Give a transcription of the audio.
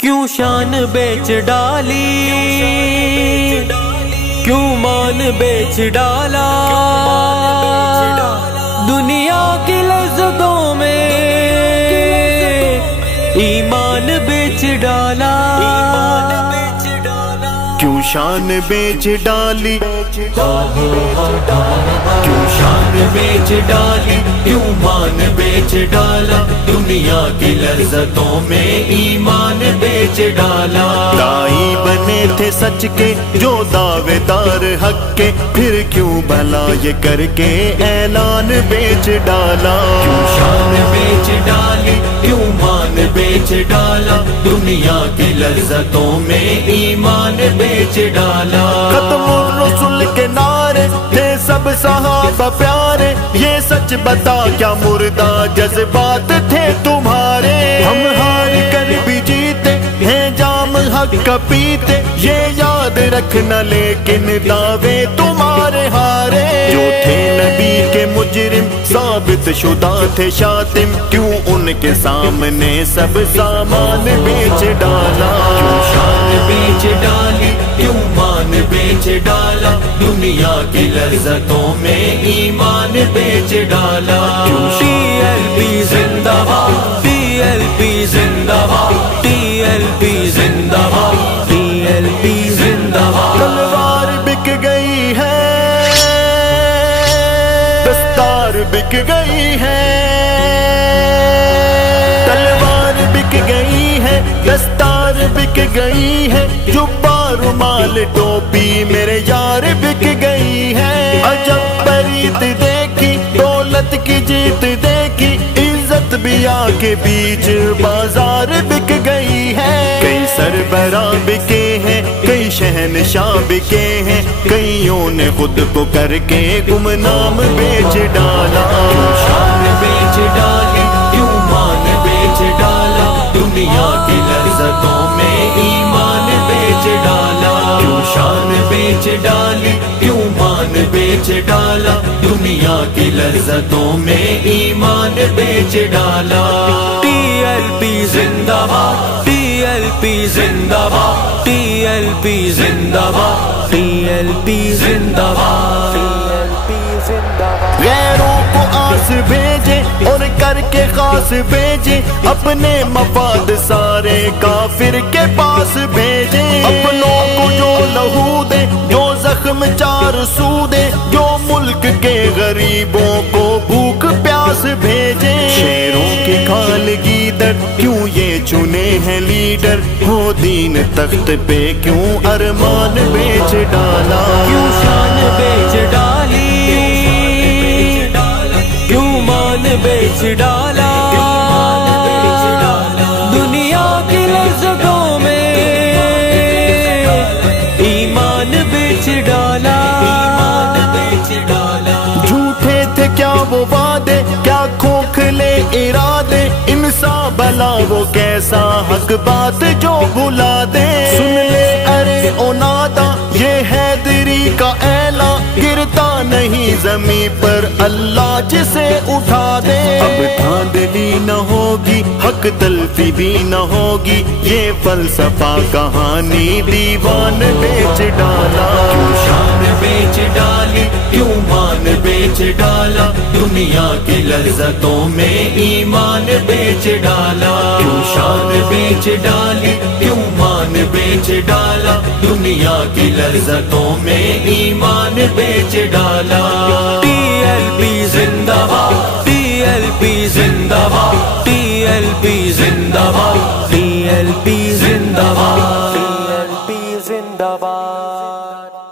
کیوں شان بیچ ڈالی، کیوں مان بیچ ڈالا، دنیا کی لذتوں میں ایمان بیچ ڈالا، کیوں شان بیچ ڈالی، کیوں شان بیچ ڈالی، کیوں مان بیچ ڈالا، دنیا کی لذتوں میں ایمان بیچ ڈالا۔ دائی بنے تھے سچ کے جو دعوے دار حق کے، پھر کیوں بھلا یہ کر کے اعلان بیچ ڈالا۔ کیوں شان بیچ ڈالی، کیوں مان بیچ ڈالا، دنیا کی لذتوں میں ایمان بیچ ڈالا۔ ختم الرسل کے نعرے تھے سب صحابہ پیارے، یہ سچ بتا کیا مردہ جذبات تھے تمہارے۔ ہم ہار کر بھی جیتے ہیں جام حق کا پیتے، یہ یاد رکھنا لیکن دعوے تمہارے ہارے۔ جو تھے نبی کے مجرم ثابت شدہ تھے شاتم، کیوں ان کے سامنے سب سامان بیچ ڈالا۔ کیوں شان بیچ ڈالی، کیوں مان بیچ ڈالا، دنیا کی لذتوں میں ایمان بیچ ڈالا۔ ٹی ایل پی زندہ باد، ٹی ایل پی زندہ باد، ٹی ایل پی زندہ باد، ٹی ایل پی زندہ باد۔ تلوار بک گئی ہے، دستار بک گئی ہے، تلوار بک گئی ہے، دستار بک گئی ہے، جبہ رومال ٹوپی میرے یار بک گئی ہے۔ عجب برید دیکھی، دولت کی جیت دیکھی، عزت بھی آ کے بیچ بازار بک گئی ہے۔ کئی سربراہ بکے ہیں، کئی شہنشاہ بکے ہیں، کئیوں نے خود کو کر کے گمنام بیچ ڈالا۔ کیوں شان بیچ ڈالی، کیوں مان بیچ ڈالا، دنیا کی لذتوں میں ایمان بیچ ڈالا۔ کیوں شان بیچ ڈالی، کیوں مان بیچ ڈالا، دنیا کی لذتوں میں ایمان بیچ ڈالا۔ ٹی ایل پی زندہ باد، ٹی ایل پی زندہ باد، ٹی ایل پی زندہ باد، ٹی ایل پی زندہ باد، ٹی ایل پی زندہ باد۔ غیروں کو آس بھیجے اور کر کے خاص بھیجے، اپنے مفاد سارے کافر کے پاس بھیجے۔ اپنوں کو جو لہو دے، جو زخم چار سو دے، جو ملک کے غریبوں کو بھوک پیاس بھیجے۔ شیروں کی کھال گیدڑ کیوں یہ چنے ہیں لیڈر، ہو دین تخت پہ کیوں ارمان بیچ ڈالا۔ کیوں شان بیچ ڈالی، کیوں مان بیچ ڈالا، دنیا کی لذتوں میں ایمان بیچ ڈالا۔ جھوٹے تھے کیا وہ وعدے، کیا کھوکھلے ارادے، انسان بھلا وہ کیسا حق بات جو بھلا دے۔ سن لے ارے او نادا، یہ حیدری کا اعلان، گرتا نہیں زمین پر اللہ جسے اٹھا دے۔ اب دھاندلی نہ ہوگی، حق تلفی بھی نہ ہوگی، یہ فلسفہ کہانی دیوان بیچ ڈالا۔ کیوں شان بیچ ڈالی، کیوں مان بیچ ڈالا، دنیا کی لذتوں میں ایمان بیچ ڈالا۔ کیوں شان بیچ ڈالی، کیوں مان بیچ ڈالا، دنیا کی لذتوں میں ایمان بیچ ڈالا۔ ٹی ایل پی زندہ باد، ٹی ایل پی زندہ باد، ٹی ایل پی زندہ باد، ٹی ایل پی زندہ باد، ٹی ایل پی زندہ باد۔